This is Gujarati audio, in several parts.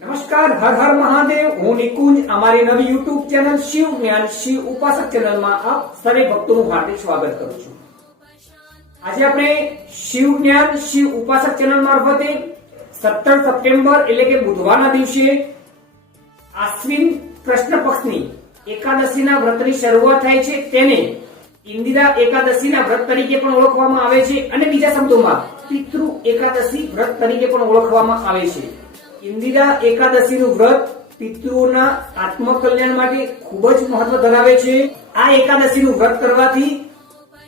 નમસ્કાર હર હર મહાદેવ હું નિકુંજ, અમારી નવી યુટ્યુબ ચેનલ શિવ જ્ઞાન, શિવ ઉપાસક ચેનલમાં આપ સર્વે ભક્તોનું હાર્દિક સ્વાગત કરું છું. આજે આપણે શિવ જ્ઞાન, શિવ ઉપાસક ચેનલ મારફતે સત્તર સપ્ટેમ્બર એટલે કે બુધવારના દિવસે આશ્વિન કૃષ્ણ પક્ષની એકાદશીના વ્રતની શરૂઆત થાય છે. તેને ઇન્દિરા એકાદશીના વ્રત તરીકે પણ ઓળખવામાં આવે છે. અને બીજા શબ્દોમાં પિતૃ એકાદશી વ્રત તરીકે પણ ઓળખવામાં આવે છે. ઇન્દિરા એકાદશીનું વ્રત પિતૃઓના આત્મકલ્યાણ માટે ખૂબ જ મહત્વ ધરાવે છે. આ એકાદશીનું વ્રત કરવાથી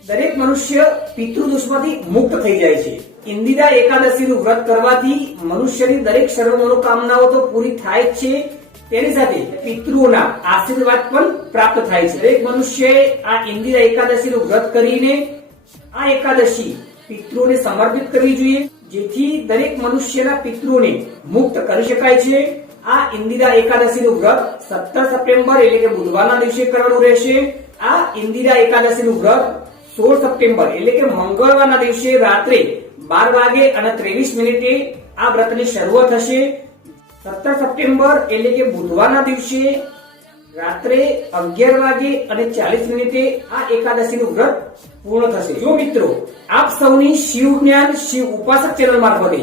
દરેક મનુષ્ય પિતૃદોષમાંથી મુક્ત થઈ જાય છે. ઇન્દિરા એકાદશીનું વ્રત કરવાથી મનુષ્યની દરેક સર્વ મનોકામનાઓ તો પૂરી થાય જ છે. તેની સાથે પિતૃઓના આશીર્વાદ પણ પ્રાપ્ત થાય છે. દરેક મનુષ્યએ આ ઇન્દિરા એકાદશીનું વ્રત કરીને આ એકાદશી પિતૃઓને સમર્પિત કરવી જોઈએ, જેથી દરેક મનુષ્યના પિતૃને મુક્ત કરી શકાય છે. આ ઇન્દિરા એકાદશીનું વ્રત સત્તર સપ્ટેમ્બર એટલે કે બુધવારના દિવસે કરવાનું રહેશે. આ ઇન્દિરા એકાદશીનું વ્રત સોળ સપ્ટેમ્બર એટલે કે મંગળવારના દિવસે રાત્રે બાર વાગે અને ત્રેવીસ મિનિટે આ વ્રતની શરૂઆત થશે. સત્તર સપ્ટેમ્બર એટલે કે બુધવારના દિવસે રાત્રે અગિયાર વાગે અને ચાલીસ મિનિટે આ એકાદશીનું વ્રત પૂર્ણ થશે. જો મિત્રો, આપ સૌની શિવ જ્ઞાન, શિવ ઉપાસક ચેનલ મારફતે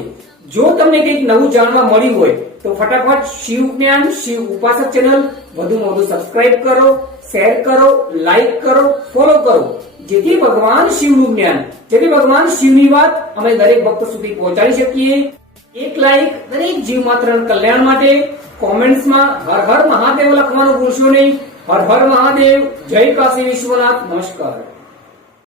જો તમને કંઈક નવું જાણવા મળ્યું હોય, તો ફટાફટ શિવ જ્ઞાન, શિવ ઉપાસક ચેનલ વધુમાં વધુ સબસ્ક્રાઇબ કરો શેર કરો લાઈક કરો ફોલો કરો. જેથી ભગવાન શિવનું જ્ઞાન જેથી ભગવાન શિવની વાત અમે દરેક ભક્ત સુધી પહોંચાડી શકીએ. એક લાઈક દરેક જીવ માત્ર કલ્યાણ માટે કોમેન્ટ્સમાં હર હર મહાદેવ લખવાનું ભૂલશો નહીં. હર હર મહાદેવ. જય કાશી વિશ્વનાથ. નમસ્કાર.